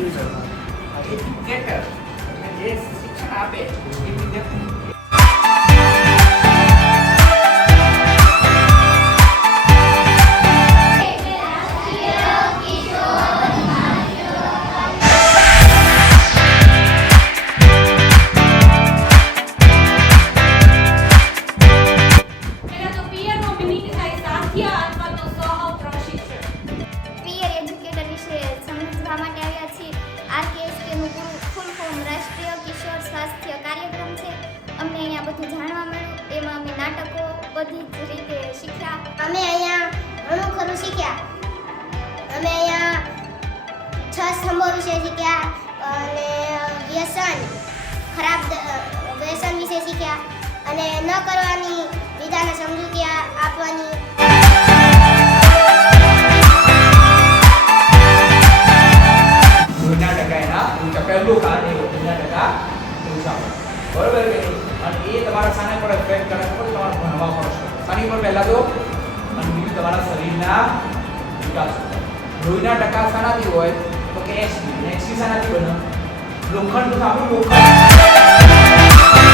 Educator એટલે જે શિક્ષણ આપે એ વિદ્યાર્થી રાષ્ટ્રીય કિશોર સ્વાસ્થ્ય કાર્યક્રમ છે. અમને અહીંયા બધું જાણવા મળ્યું. એમાં અમે નાટકો બધી જ રીતે શીખ્યા. અમે અહીંયા ઘણું ખરું શીખ્યા. અમે અહીંયા 6 સ્તંભો વિશે શીખ્યા અને વ્યસન વિશે શીખ્યા અને ન કરવાની બીજાને સમજૂતી આપવાની. પહેલું કારણ એ 50% ઓછા બરોબર કે અને એ તમારા શાને પર ઇફેક્ટ કરે છે તમારા ભણવા પર છે. શાની પર પહેલા તો અને બીજું તમારા શરીરના વિકાસ પર. લોહીના ટકા શાનાથી હોય તો કે Hb. Hb શાનાથી બને? લોખંડ તો આપણું લોખંડ